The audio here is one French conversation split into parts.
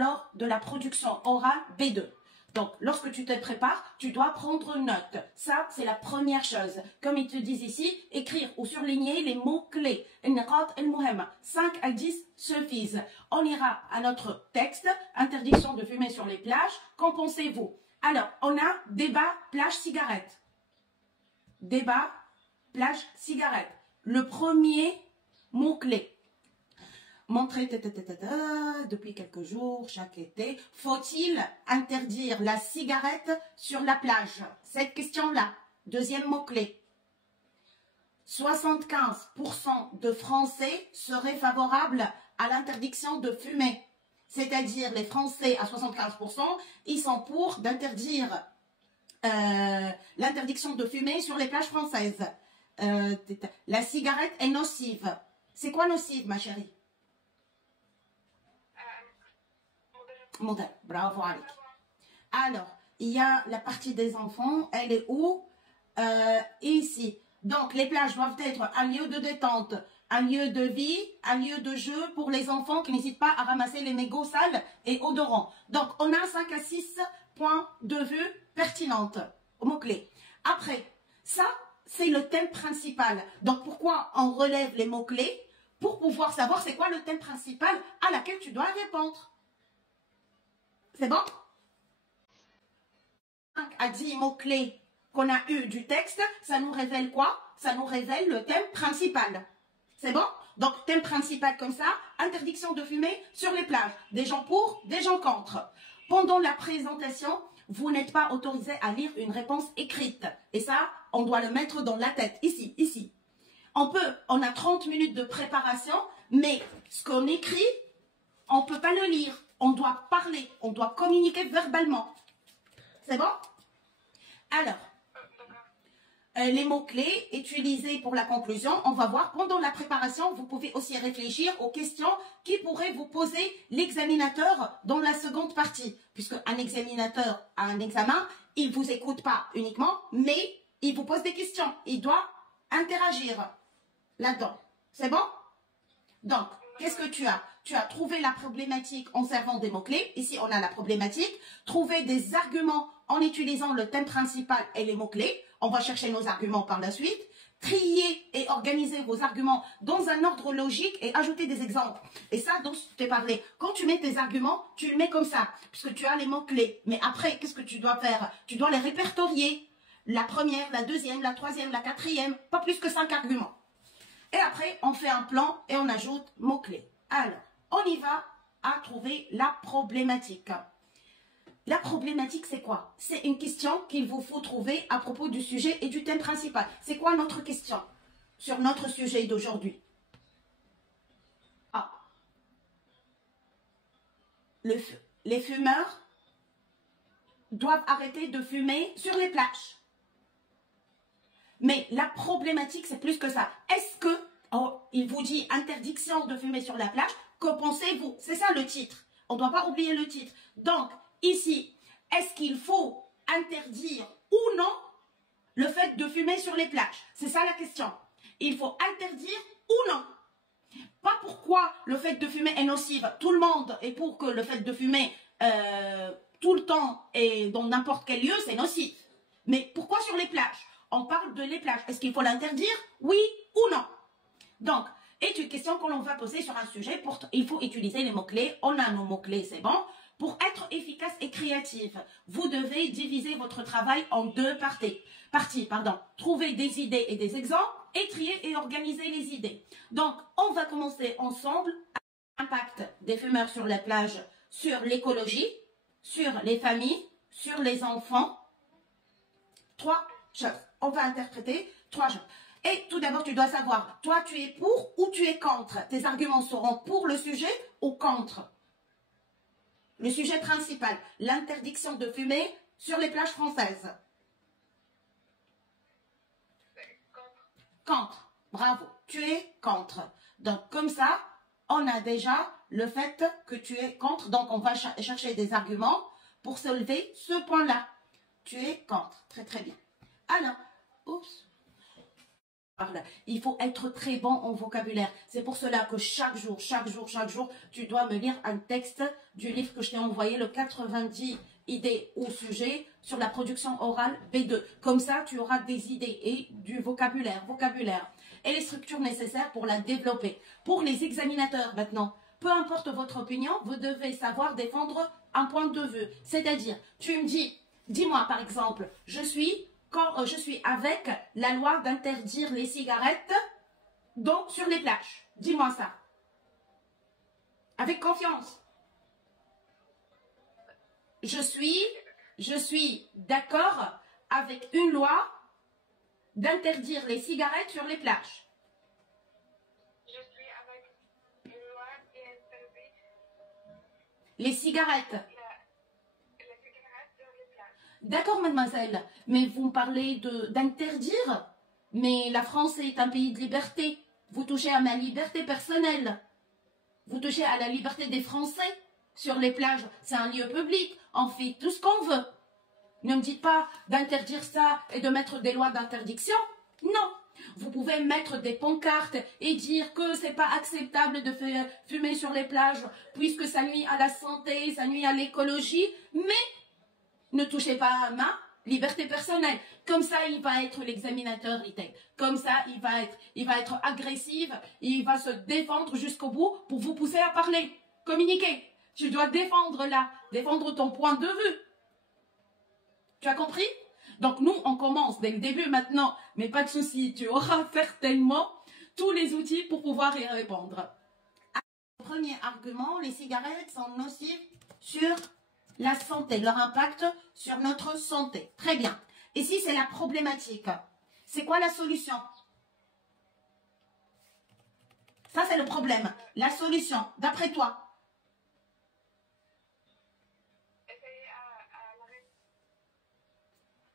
lors de la production orale B2. Donc, lorsque tu te prépares, tu dois prendre note. Ça, c'est la première chose. Comme ils te disent ici, écrire ou surligner les mots-clés. 5 à 10 suffisent. On ira à notre texte. Interdiction de fumer sur les plages. Qu'en pensez-vous? Alors, on a débat, plage, cigarette. Débat, plage, cigarette. Le premier mot-clé. Montrer depuis quelques jours, chaque été. Faut-il interdire la cigarette sur la plage? Cette question-là. Deuxième mot-clé. 75% de Français seraient favorables à l'interdiction de fumer. C'est-à-dire les Français à 75%, ils sont pour d'interdire l'interdiction de fumer sur les plages françaises. La cigarette est nocive. C'est quoi nocive, ma chérie? Modèle. Bravo, Alik. Alors, il y a la partie des enfants. Elle est où? Ici. Donc, les plages doivent être un lieu de détente, un lieu de vie, un lieu de jeu pour les enfants qui n'hésitent pas à ramasser les mégots sales et odorants. Donc, on a 5 à 6 points de vue pertinentes, mots-clés. Après, ça, c'est le thème principal. Donc, pourquoi on relève les mots-clés? Pour pouvoir savoir c'est quoi le thème principal à laquelle tu dois répondre. C'est bon? 5 à 10 mots-clés qu'on a eu du texte, ça nous révèle quoi? Ça nous révèle le thème principal. C'est bon? Donc, thème principal comme ça, interdiction de fumer sur les plages. Des gens pour, des gens contre. Pendant la présentation, vous n'êtes pas autorisé à lire une réponse écrite. Et ça, on doit le mettre dans la tête, ici, ici. On a 30 minutes de préparation, mais ce qu'on écrit, on ne peut pas le lire. On doit parler, on doit communiquer verbalement. C'est bon? Alors, les mots-clés utilisés pour la conclusion, on va voir pendant la préparation, vous pouvez aussi réfléchir aux questions qui pourraient vous poser l'examinateur dans la seconde partie. Puisque un examinateur a un examen, il ne vous écoute pas uniquement, mais il vous pose des questions. Il doit interagir là-dedans. C'est bon? Donc, qu'est-ce que tu as? Tu as trouvé la problématique en servant des mots-clés. Ici, on a la problématique. Trouver des arguments en utilisant le thème principal et les mots-clés. On va chercher nos arguments par la suite. Trier et organiser vos arguments dans un ordre logique et ajouter des exemples. Et ça, dont je t'ai parlé. Quand tu mets tes arguments, tu le mets comme ça, puisque tu as les mots-clés. Mais après, qu'est-ce que tu dois faire? Tu dois les répertorier. La première, la deuxième, la troisième, la quatrième. Pas plus que 5 arguments. Et après, on fait un plan et on ajoute mots-clés. Alors, on y va à trouver la problématique. La problématique, c'est quoi? C'est une question qu'il vous faut trouver à propos du sujet et du thème principal. C'est quoi notre question sur notre sujet d'aujourd'hui? Ah. Les fumeurs doivent arrêter de fumer sur les plages. Mais la problématique, c'est plus que ça. Est-ce que, il vous dit interdiction de fumer sur la plage, que pensez-vous? C'est ça le titre. On ne doit pas oublier le titre. Donc, ici, est-ce qu'il faut interdire ou non le fait de fumer sur les plages? C'est ça la question. Il faut interdire ou non? Pas pourquoi le fait de fumer est nocif. Tout le monde est pour que le fait de fumer tout le temps et dans n'importe quel lieu, c'est nocif. Mais pourquoi sur les plages? On parle de les plages. Est-ce qu'il faut l'interdire? Oui ou non? Donc, est une question que l'on va poser sur un sujet. Il faut utiliser les mots-clés. On a nos mots-clés, c'est bon. Pour être efficace et créatif, vous devez diviser votre travail en 2 parties. Trouver des idées et des exemples et trier et organiser les idées. Donc, on va commencer ensemble à l'impact des fumeurs sur la plage, sur l'écologie, sur les familles, sur les enfants. 3 choses. On va interpréter 3 choses. Et tout d'abord, tu dois savoir, toi, tu es pour ou tu es contre? Tes arguments seront pour le sujet ou contre? Le sujet principal, l'interdiction de fumer sur les plages françaises. Contre. Bravo. Tu es contre. Donc, comme ça, on a déjà le fait que tu es contre. Donc, on va chercher des arguments pour soulever ce point-là. Tu es contre. Très, très bien. Alors, oups. Il faut être très bon en vocabulaire. C'est pour cela que chaque jour, tu dois me lire un texte du livre que je t'ai envoyé, le 90 idées au sujet sur la production orale B2. Comme ça, tu auras des idées et du vocabulaire, et les structures nécessaires pour la développer. Pour les examinateurs maintenant, peu importe votre opinion, vous devez savoir défendre un point de vue. C'est-à-dire, tu me dis, dis-moi par exemple, je suis avec la loi d'interdire les cigarettes donc sur les plages. Dis-moi ça. Avec confiance. Je suis d'accord avec une loi d'interdire les cigarettes sur les plages. Je suis avec une loi qui interdit les cigarettes. les cigarettes sur les plages. D'accord, mademoiselle, mais vous me parlez d'interdire. Mais la France est un pays de liberté. Vous touchez à ma liberté personnelle. Vous touchez à la liberté des Français. Sur les plages, c'est un lieu public. On fait tout ce qu'on veut. Ne me dites pas d'interdire ça et de mettre des lois d'interdiction. Non. Vous pouvez mettre des pancartes et dire que c'est pas acceptable de fumer sur les plages puisque ça nuit à la santé, ça nuit à l'écologie, mais ne touchez pas à ma liberté personnelle. Comme ça, il va être l'examinateur ITEC. Comme ça, il va être agressif, il va se défendre jusqu'au bout pour vous pousser à parler. Communiquer. Tu dois défendre ton point de vue. Tu as compris? Donc nous, on commence dès le début maintenant, mais pas de souci, tu auras certainement tous les outils pour pouvoir y répondre. Premier argument, les cigarettes sont nocives sur la santé, leur impact sur notre santé. Très bien. Ici, c'est la problématique. C'est quoi la solution? Ça, c'est le problème. La solution, d'après toi?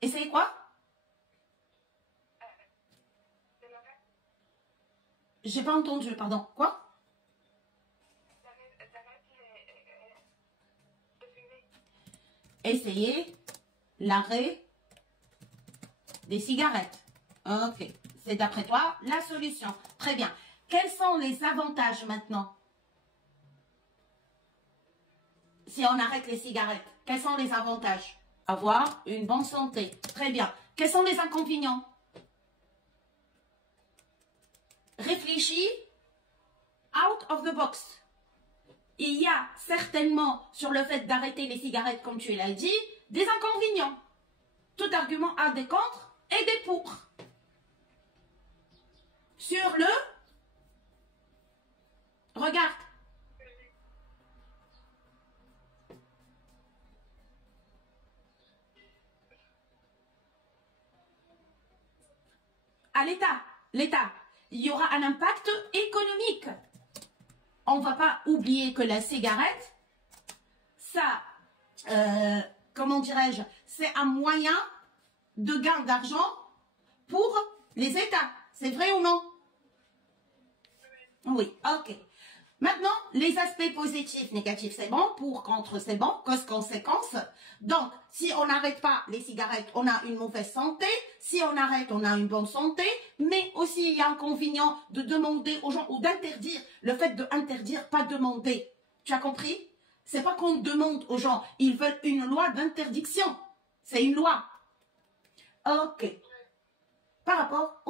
Essayez quoi? J'ai pas entendu, pardon. Quoi? Essayez l'arrêt des cigarettes. Ok. C'est d'après toi la solution. Très bien. Quels sont les avantages maintenant? Si on arrête les cigarettes, quels sont les avantages? Avoir une bonne santé. Très bien. Quels sont les inconvénients? Réfléchis out of the box. Il y a certainement, sur le fait d'arrêter les cigarettes, comme tu l'as dit, des inconvénients. Tout argument a des contre et des pour. Sur le... Regarde. À l'État, il y aura un impact économique. On ne va pas oublier que la cigarette, ça, comment dirais-je, c'est un moyen de gain d'argent pour les États. C'est vrai ou non? Oui, ok. Maintenant, les aspects positifs, négatifs, c'est bon. Pour, contre, c'est bon. Cause, conséquence. Donc, si on n'arrête pas les cigarettes, on a une mauvaise santé. Si on arrête, on a une bonne santé. Mais aussi, il y a un inconvénient de demander aux gens ou d'interdire. Le fait d'interdire, pas demander. Tu as compris? C'est pas qu'on demande aux gens. Ils veulent une loi d'interdiction. C'est une loi. Ok. Par rapport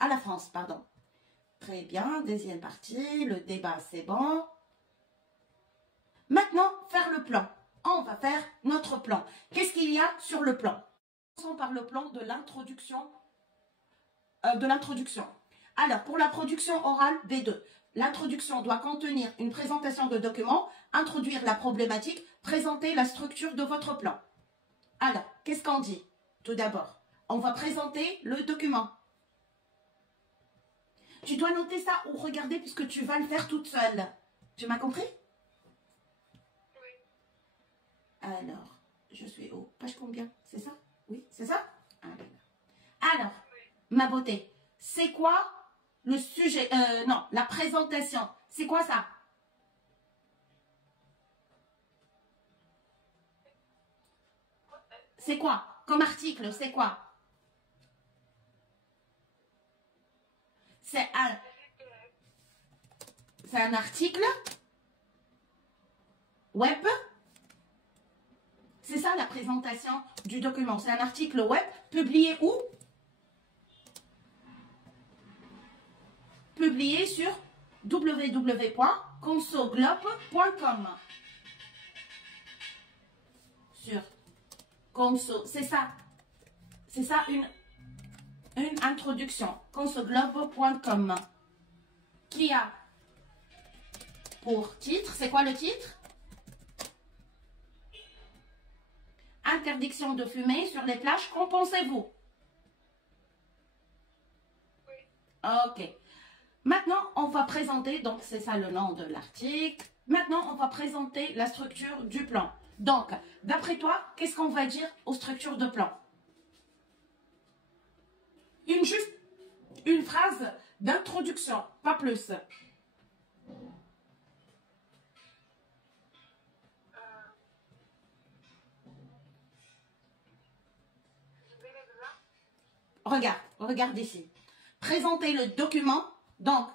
à la France, pardon. Très bien, deuxième partie, le débat c'est bon. Maintenant, faire le plan. On va faire notre plan. Qu'est-ce qu'il y a sur le plan? Commençons par le plan de l'introduction. Alors, pour la production orale B2, l'introduction doit contenir une présentation de documents, introduire la problématique, présenter la structure de votre plan. Alors, qu'est-ce qu'on dit? Tout d'abord, on va présenter le document. Tu dois noter ça ou regarder puisque tu vas le faire toute seule. Tu m'as compris? Oui. Alors, je suis au page combien? C'est ça? Oui, c'est ça? Alors, Oui. ma beauté, c'est quoi le sujet? Non, la présentation. C'est quoi ça? C'est quoi? Comme article, c'est quoi? C'est un article web. C'est ça la présentation du document. C'est un article web publié où? Publié sur www.consoglobe.com. Sur Conso, c'est ça. C'est ça une introduction. Consoglobe.com. Qui a pour titre, c'est quoi le titre? Interdiction de fumer sur les plages, qu'en pensez-vous? Oui. Ok. Maintenant, on va présenter, donc c'est ça le nom de l'article. Maintenant, on va présenter la structure du plan. Donc, d'après toi, qu'est-ce qu'on va dire aux structures de plan? Une phrase d'introduction, pas plus. Regarde ici. Présenter le document. Donc,